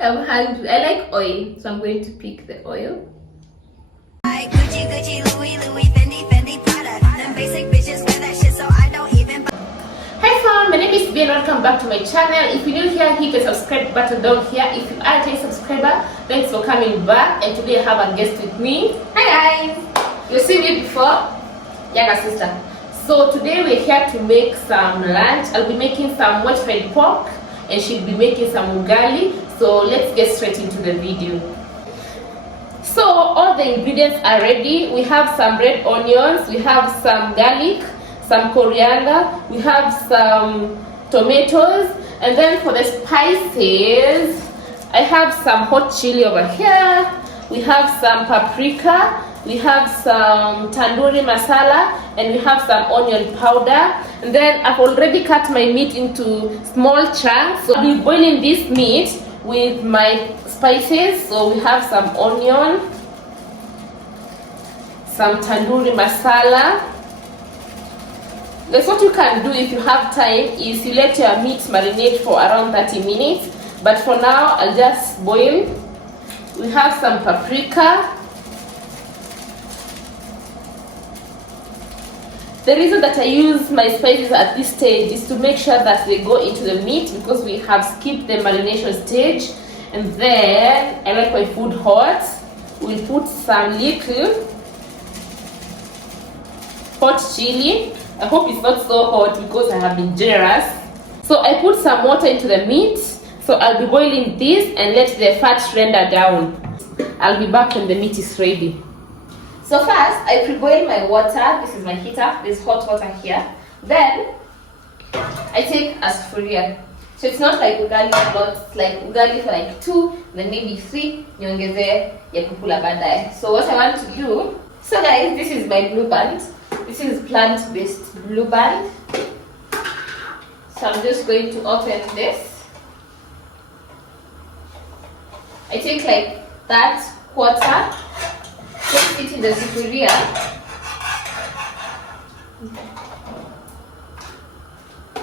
I'm hungry. I like oil, so I'm going to pick the oil. Gucci, Gucci, Louis, Louis, Fendi, Fendi, Prada. Them basic bitches wear that shit, so I don't even. Hi fam, my name is B and welcome back to my channel. If you're new here, hit the subscribe button down here. If you are a subscriber, thanks for coming back. And today I have a guest with me. Hi guys! You've seen me before, younger sister. So today we're here to make some lunch. I'll be making some wet-fried pork and she'll be making some ugali. So let's get straight into the video. So all the ingredients are ready. We have some red onions, we have some garlic, some coriander, we have some tomatoes, and then for the spices, I have some hot chili over here, we have some paprika, we have some tandoori masala, and we have some onion powder. And then I've already cut my meat into small chunks. So I'll be boiling this meat with my spices. So we have some onion, some tandoori masala. That's what you can do if you have time, is you let your meat marinate for around 30 minutes. But for now, I'll just boil. We have some paprika. The reason that I use my spices at this stage is to make sure that they go into the meat, because we have skipped the marination stage. And then I like my food hot. We'll put some little hot chili. I hope it's not so hot because I have been generous. So I put some water into the meat. So I'll be boiling this and let the fat render down. I'll be back when the meat is ready. So first, I pre-boil my water. This is my heater. There's hot water here. Then I take a sufuria. So it's not like ugali a lot. It's like ugali for like 2, then maybe 3. Niongeze ya kukula baadaye. So what I want to do. So guys, this is my blue band. This is plant-based blue band. So I'm just going to open this. I take like that water, place it in the sufuria.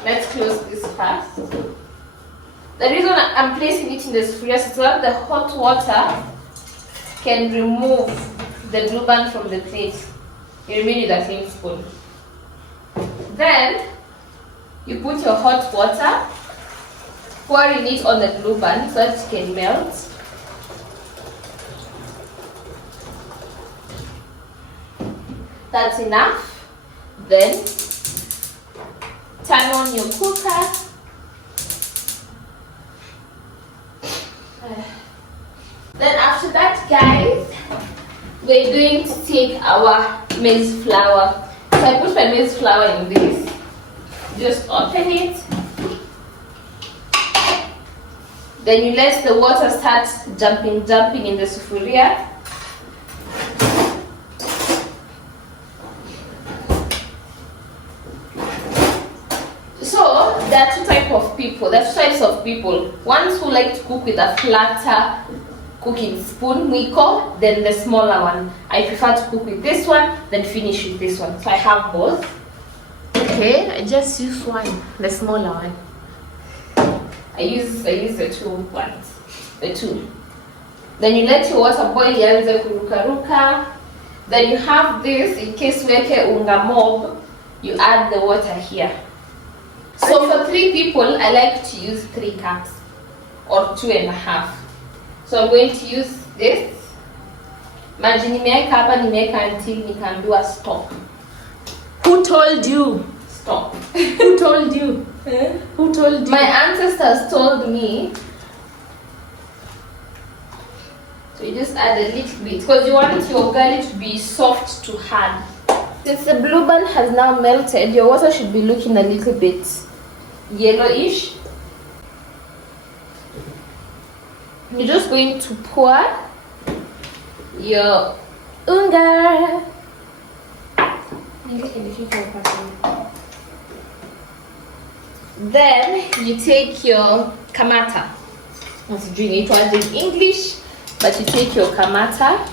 Let's close this first. The reason I'm placing it in the sufuria is so that the hot water can remove the blue band from the plate. You remain with the same spoon. Then you put your hot water, pouring it on the blue band so that it can melt. That's enough. Then turn on your cooker. Then after that, guys, we're going to take our maize flour. So I put my maize flour in this. Just open it. Then you let the water start jumping in the sufuria. So there are two types of people. There are two types of people. Ones who like to cook with a flatter cooking spoon, mwiko, then the smaller one. I prefer to cook with this one, then finish with this one. So I have both. Okay, I just use one, the smaller one. I use the two ones, the two. Then you let your water boil, yanze kuruka. Then you have this, in case weke unga mob, you add the water here. So for 3 people, I like to use 3 cups or 2.5. So I'm going to use this. Maji nimeweka hapa, nimeweka until nikaambiwa stop. Who told you? Stop. Who told you? Who told you? My ancestors told me. So you just add a little bit because you want your ugali to be soft to hard. Since the blue band has now melted, your water should be looking a little bit yellowish. You're just going to pour your unga. Then you take your kamata. As you drink it was in English, but you take your kamata.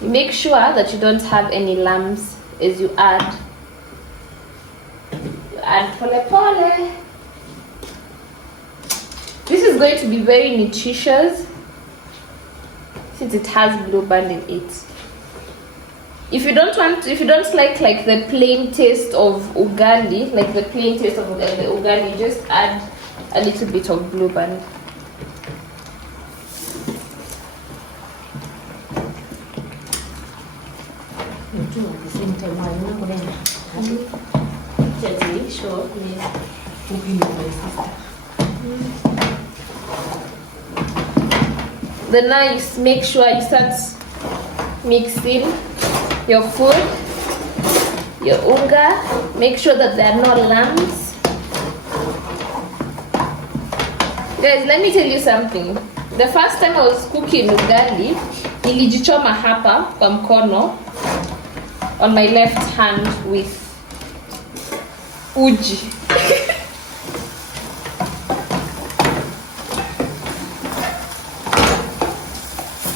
You make sure that you don't have any lumps as you add. You add pole pole. This is going to be very nutritious since it has blue band in it. If you don't like the plain taste of ugali, the ugali, just add a little bit of blue band. Then now you make sure you start mixing your food, your unga. Make sure that there are no lumps. Guys, let me tell you something. The first time I was cooking ugali, nilijichoma hapa kwa mkono on my left hand with uji.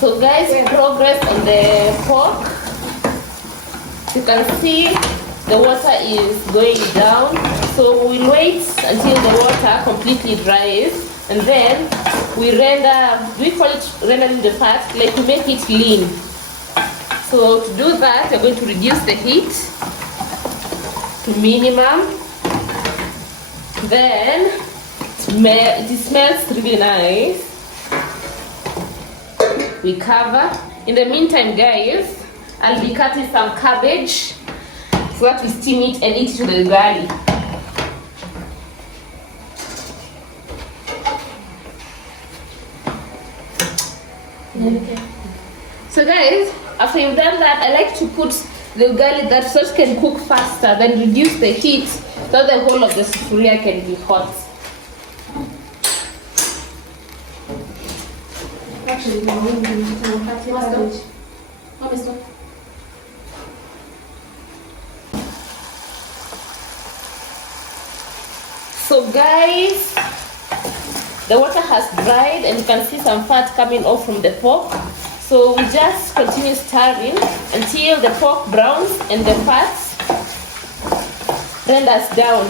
So guys, progress on the pork. You can see the water is going down. So we'll wait until the water completely dries, and then we call it rendering the fat, like to make it lean. So to do that, we're going to reduce the heat to minimum. Then it smells really nice. We cover. In the meantime, guys, I'll be cutting some cabbage so that we steam it and eat it with the ugali. So guys, after you've done that, I like to put the ugali that so it can cook faster, then reduce the heat so the whole of the sufuria can be hot. Actually, so guys, the water has dried and you can see some fat coming off from the pork. So we just continue stirring until the pork browns and the fat renders down.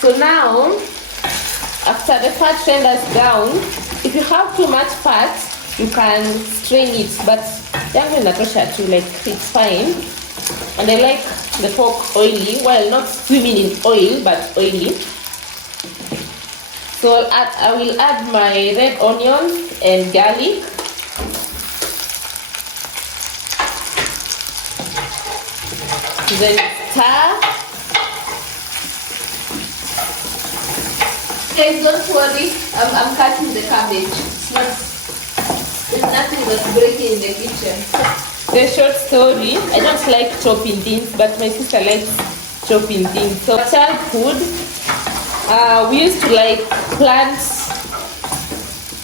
So now, after the fat renders down, if you have too much fat, you can strain it, but it's fine. And I like the pork oily, well, not swimming in oil, but oily. So I will add my red onions and garlic. Then stir. Guys, don't worry, I'm cutting the cabbage. There's nothing that's breaking in the kitchen. The short story, I don't like chopping things, but my sister likes chopping things. So childhood, we used to like plant,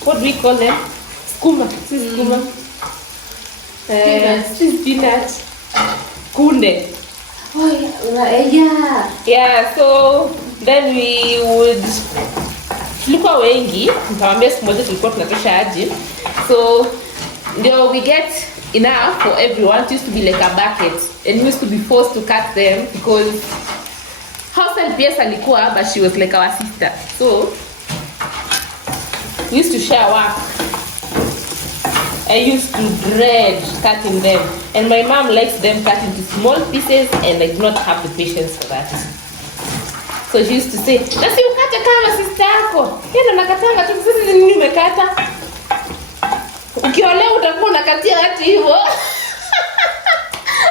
what do we call them? Skuma. Spinach. Kunde. oh yeah. Yeah, so then we would tulikuwa wengi, nitawaambia siku moja tulikuwa tunatosha aje. So ndio we get enough for everyone. It used to be like a bucket and we used to be forced to cut them because house and PS alikuwa, but she was like our sister. So we used to share work. I used to dread cutting them, and my mom likes them cut into small pieces, and I do not have the patience for that. So she used to say, "Nasi ukate kama sister yako." Yeye anakatanga tu, sisi nini nimekata? Ukiolewa utakuwa unakatia watu hivyo.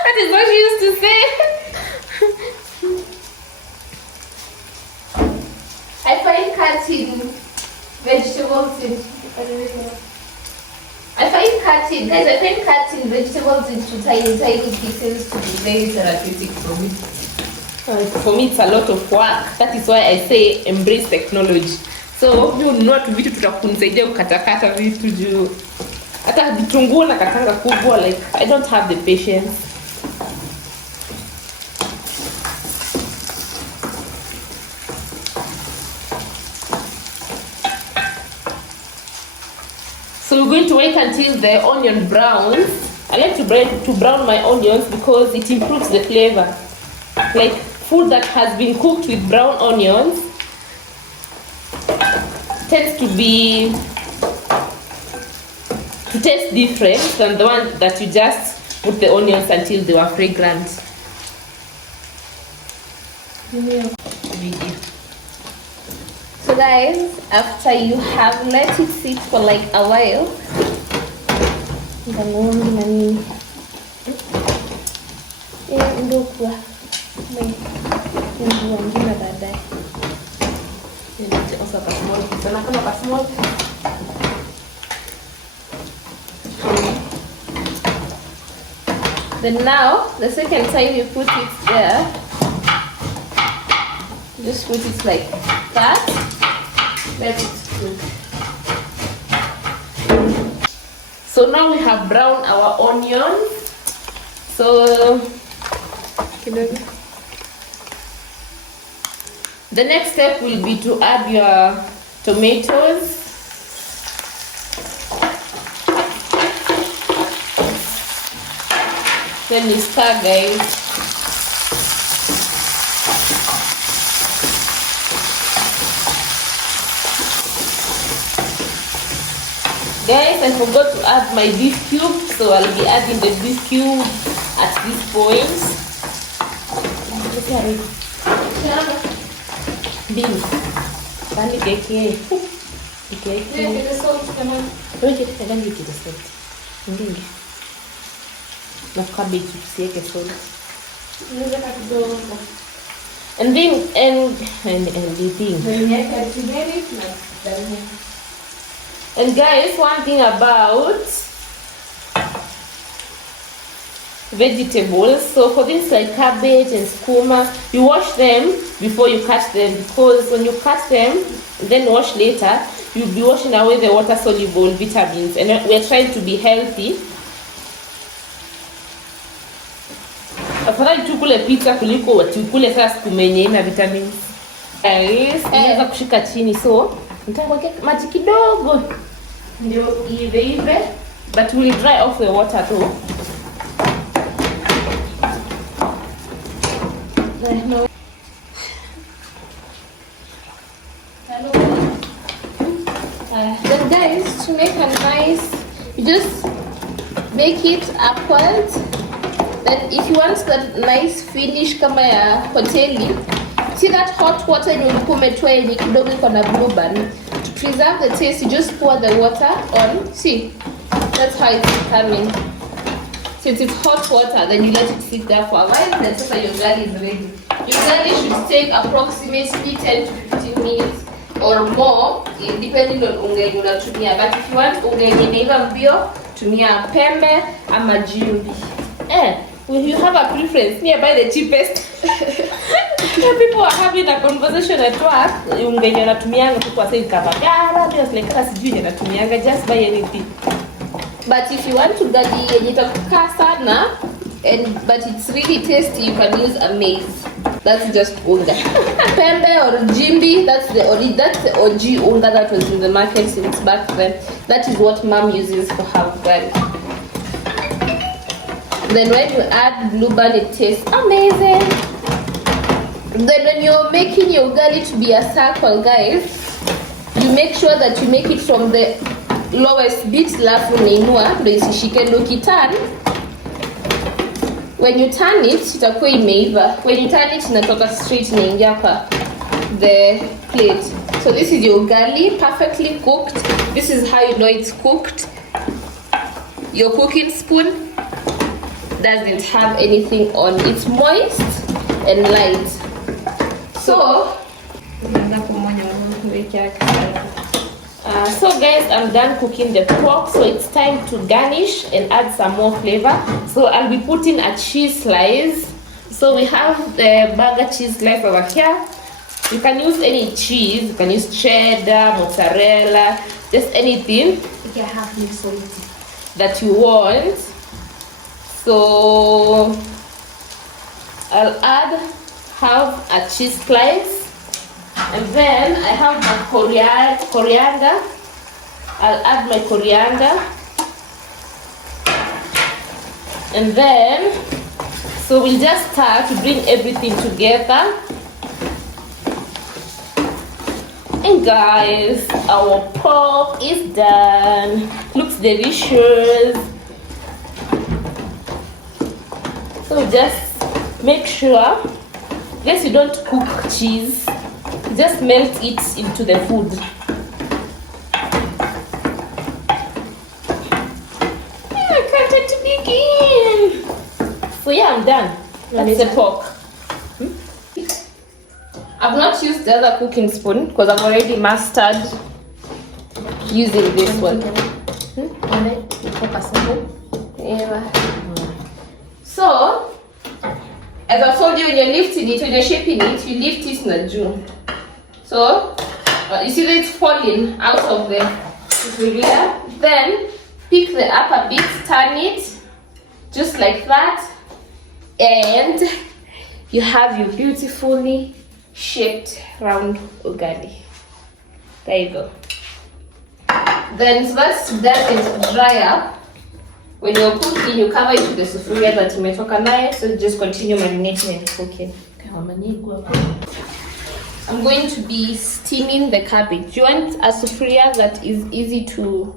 That is what she used to say. I find cutting vegetables into tiny pieces to be very therapeutic for me. For me, it's a lot of work. That is why I say embrace technology. So, you know, vitu tutakunisaidia kukatakata vitu juu Hata vitunguu na katanga kubwa, like I don't have the patience. So we're going to wait until the onion browns. I like to brown my onions because it improves the flavor. Like food that has been cooked with brown onions tends to taste different than the one that you just put the onions until they were fragrant. So guys, after you have let it sit for like a while, then now the second time you put it there, just put it like that. Let it cook. So now we have browned our onions. So the next step will be to add your tomatoes. Then you stir, guys. Guys, I forgot to add my beef cube, so I'll be adding the beef cube at this point. Beans. Can you get here? Get the salt. Na cabbage usiweke salt. And then and guys, one thing about vegetables, so for things like cabbage and skuma, you wash them before you cut them, because when you cut them then wash later, you'll be washing away the water soluble vitamins, and we're trying to be healthy. Afadhali tukule pizza kuliko tukule sasa kumenye na vitamins. Guys, inaweza kushika chini, so nitakuweka maji kidogo ndio ive, but we'll dry off the water too. Then guys, to make a nice, you just make it upwards. Then if you want that nice finish kama ya hoteli, see that hot water ulikuwa umetoa yenye kidogo iko na blue band, to preserve the taste you just pour the water on. See, that's how it's coming. Since it's hot water, then you let it sit there for a while, then so your ugali is ready. Your ugali should take approximately 10 to 15 minutes or more, depending on unga yenye unatumia. But if you want unga yenye inaiva mbio, tumia pembe ama jimbi. If you have a preference, nearby the cheapest. People are having a conversation at work. Unga yenye unatumianga people are saying kabagara, just like sijui yenye unatumianga, just buy anything. But if you want ugali yenye itakukaa sana but it's really tasty, you can use a maize. That's just unga. Pembe or jimbi, that's the OG unga that was in the market since back then. That is what mom uses for her ugali. Then when you add blue band, it tastes amazing. Then when you're making your ugali to be a circle, guys, you make sure that you make it from the lowest bit, lafu unainua ndio isishike, ndio kiturn. When you turn it, itakuwa imeiva. When you turn it, inatoka straight inaingia kwa the plate. So this is your ugali, perfectly cooked. This is how you know it's cooked. Your cooking spoon doesn't have anything on. It's moist and light. So guys, I'm done cooking the pork, so it's time to garnish and add some more flavor. So I'll be putting a cheese slice. So we have the burger cheese slice over here. You can use any cheese. You can use cheddar, mozzarella, just anything. Okay, I have mixed salty. that you want. So I'll add half a cheese slice, and then I have my coriander. I'll add my coriander, and then so we'll just start to bring everything together. And guys, our pork is done. Looks delicious. So just make sure, guys, you don't cook cheese. Just melt it into the food. I can't wait to begin. So yeah, I'm done. That's the pork. I've not used the other cooking spoon because I've already mastered using this one. Yeah. So, as I told you, when you're lifting it, when you're shaping it, you lift it in the june. So, you see that it's falling out of the sufuria. Then, pick the upper bit, turn it, just like that. And you have your beautifully shaped round ugali. There you go. Then so that's done and dry up. When you're cooking, you cover it with the sufuria that umetoka nayo, so just continue marinating and cooking. I'm going to be steaming the cabbage. You want a sufuria that is easy to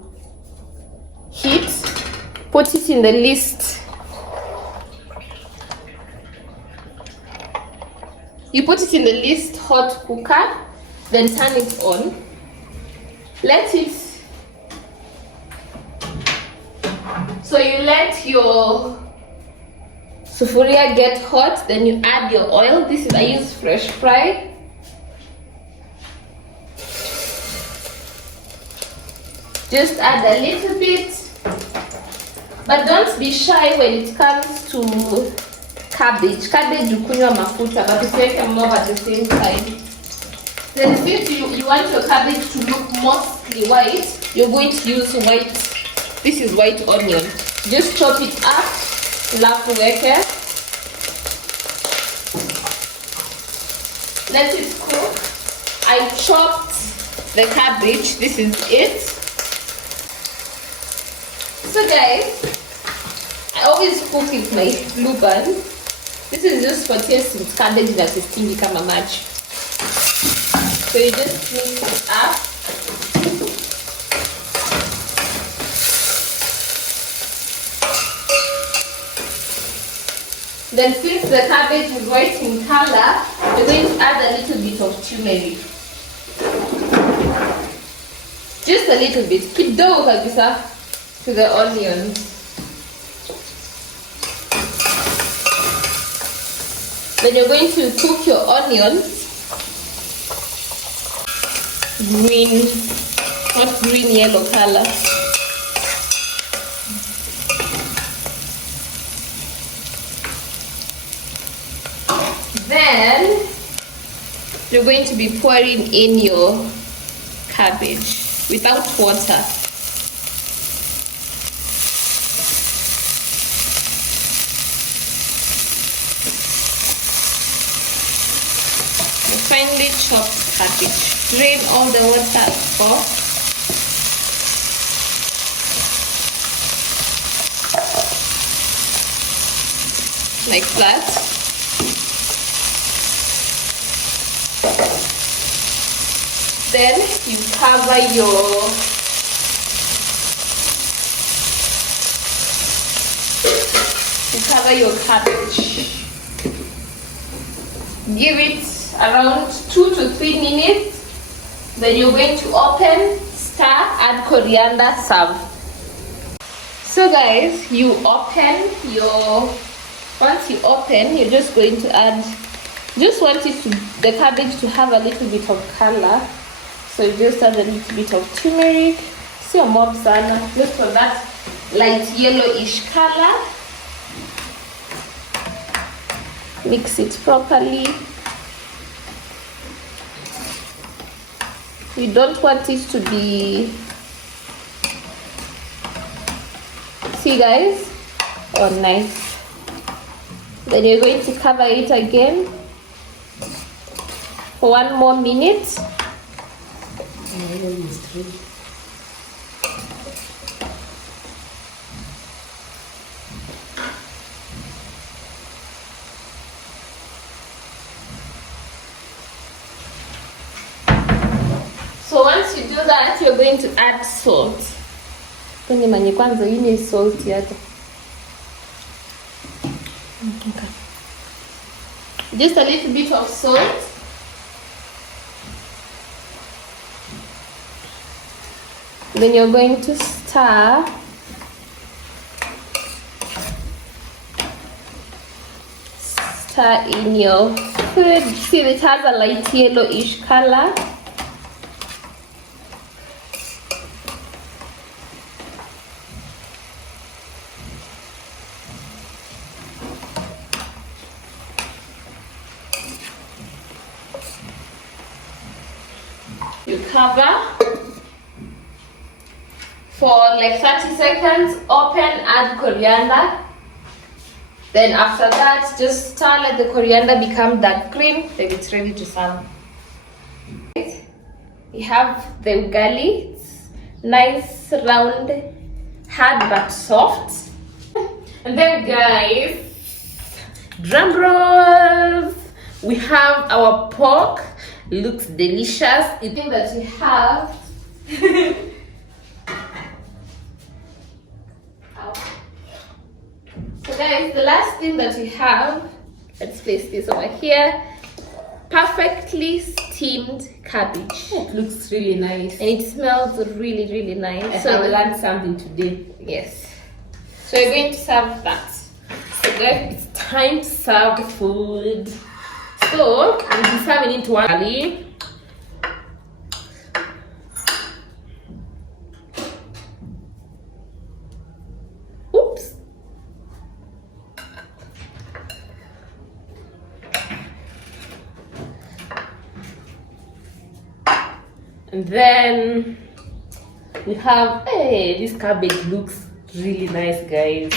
heat? Put it in the least. You put it in the least hot cooker, then turn it on. Let it. So you let your sufuria get hot, then you add your oil. This is, I use fresh fry. Just add a little bit, but don't be shy when it comes to cabbage. Cabbage ukunywa mafuta, but usiweke more at the same time. Then since you want your cabbage to look mostly white, you're going to use white. This is white onion. Just chop it up, alafu weke. Let it cook. I chopped the cabbage. This is it. So guys, I always cook with my blue band. This is just for tasting cabbage that is steamy kama maji. So you just mix it up. Then since the cabbage is white in color, we're going to add a little bit of turmeric. Just a little bit. Kidogo kabisa to the onions. Then you're going to cook your onions green, not green, yellow color. Then you're going to be pouring in your cabbage without water. Finely chopped cabbage. Drain all the water off. Like that. Then you cover your cabbage. Give it around 2 to 3 minutes. Then you're going to open, stir, add coriander, serve. So guys, you open once you open, you're just going to add, just want the cabbage to have a little bit of color. So you just add a little bit of turmeric, so mob sana, just for that light yellowish color. Mix it properly. You don't want it to be See guys? Oh nice. Then you're going to cover it again for 1 more minute. So once you do that, you're going to add salt. Kwenye manye kwanza yini salt yake. Okay. Just a little bit of salt. Then you're going to stir. Stir in your food. See, it has a light yellowish color. You cover for like 30 seconds, open, add coriander. Then after that, just stir, let the coriander become dark green, then it's ready to serve. We have the ugali. It's nice, round, hard but soft. And then guys, drum rolls. We have our pork. Looks delicious. The thing that we have so guys, the last thing that we have, let's place this over here, perfectly steamed cabbage. It looks really nice. And it smells really, really nice. I have learned something today. Yes. So we're going to serve that. So guys, it's time to serve the food. So we'll be serving it one. Oops. And then we have, hey, this cabbage looks really nice, guys.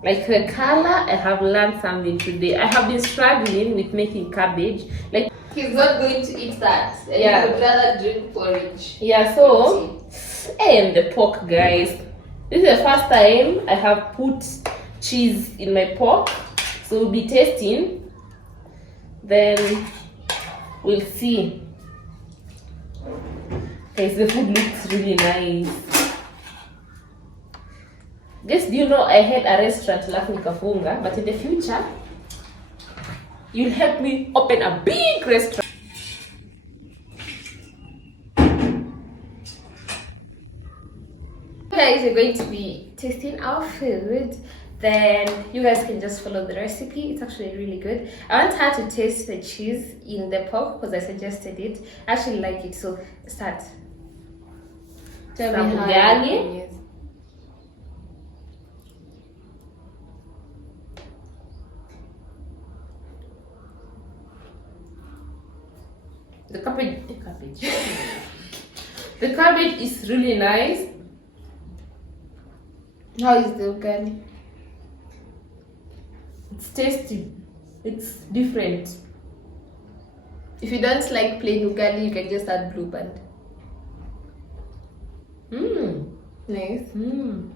Like the color, I have learned something today. I have been struggling with making cabbage. Like He's not going to eat that. And Yeah. He would rather drink porridge. yeah, so and the pork, guys. This is the first time I have put cheese in my pork. So we'll be tasting. Then we'll see. Guys, the food looks really nice. Guys, do you know I had a restaurant alafu nikafunga, but in the future you'll help me open a big restaurant. Guys, we're going to be tasting our food. Then you guys can just follow the recipe. It's actually really good. I want her to taste the cheese in the pork because I suggested it. I actually like it, so start. Tell Some me how ugali. it is. The cabbage, the cabbage is really nice. How is the ugali? It's tasty. It's different. If you don't like plain ugali, you can just add blue band. Mmm. Nice. Mmm.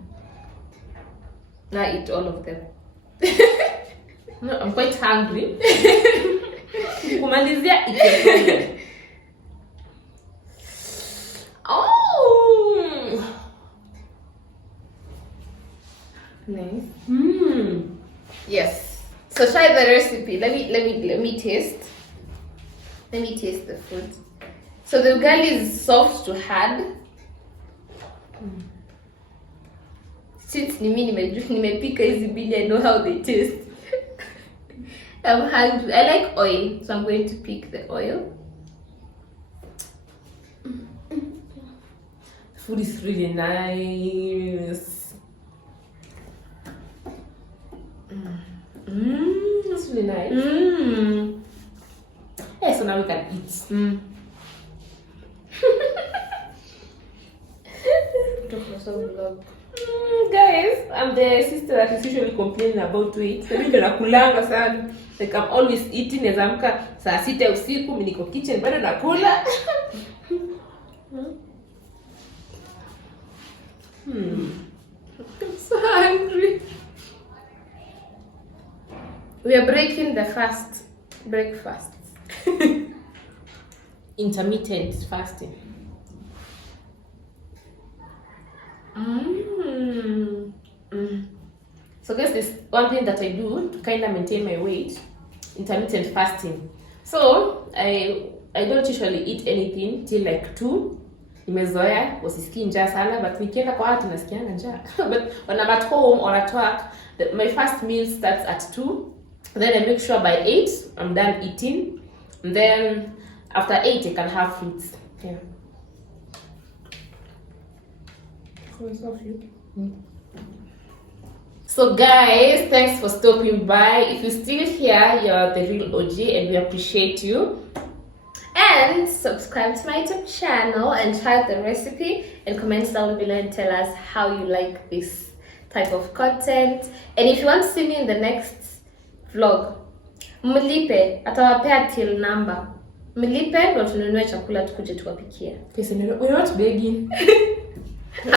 Now eat all of them. No, I'm quite hungry. Kumalizia it's a problem. Oh. Nice. Mmm. Yes. So try the recipe. Let me taste. Let me taste the food. So the ugali is soft to hard. Since nimepika hizi mbili, I know how they taste. I'm hungry. I like oil, so I'm going to pick the oil. The food is really nice. Mmm. That's really nice. Mmm. Yeah, so now we can eat. Mm. guys, I'm the sister that is usually complaining about weight. Mimi ndo nakulanga sana. Like I'm always eating. Nezamka saa 6 usiku, mimi niko kitchen bado nakula. I'm so hungry. We are breaking the breakfast. Intermittent fasting. So guys, this one thing that I do to kind of maintain my weight, intermittent fasting. So I don't usually eat anything till like 2. Nimezoea usisikii njaa sana, but nikienda kwa watu nasikianga njaa. But when I'm at home or at work, my first meal starts at 2. Then I make sure by 8 I'm done eating. And then after 8 I can have fruits. Yeah. So guys, thanks for stopping by. If you're still here, you're the real OG and we appreciate you. And subscribe to my YouTube channel and try the recipe and comment down below and tell us how you like this type of content. And if you want to see me in the next vlog, mlipe, atawapea till number. Mlipe ndo tununue chakula tukuje tuwapikia. Okay, so we're not begging.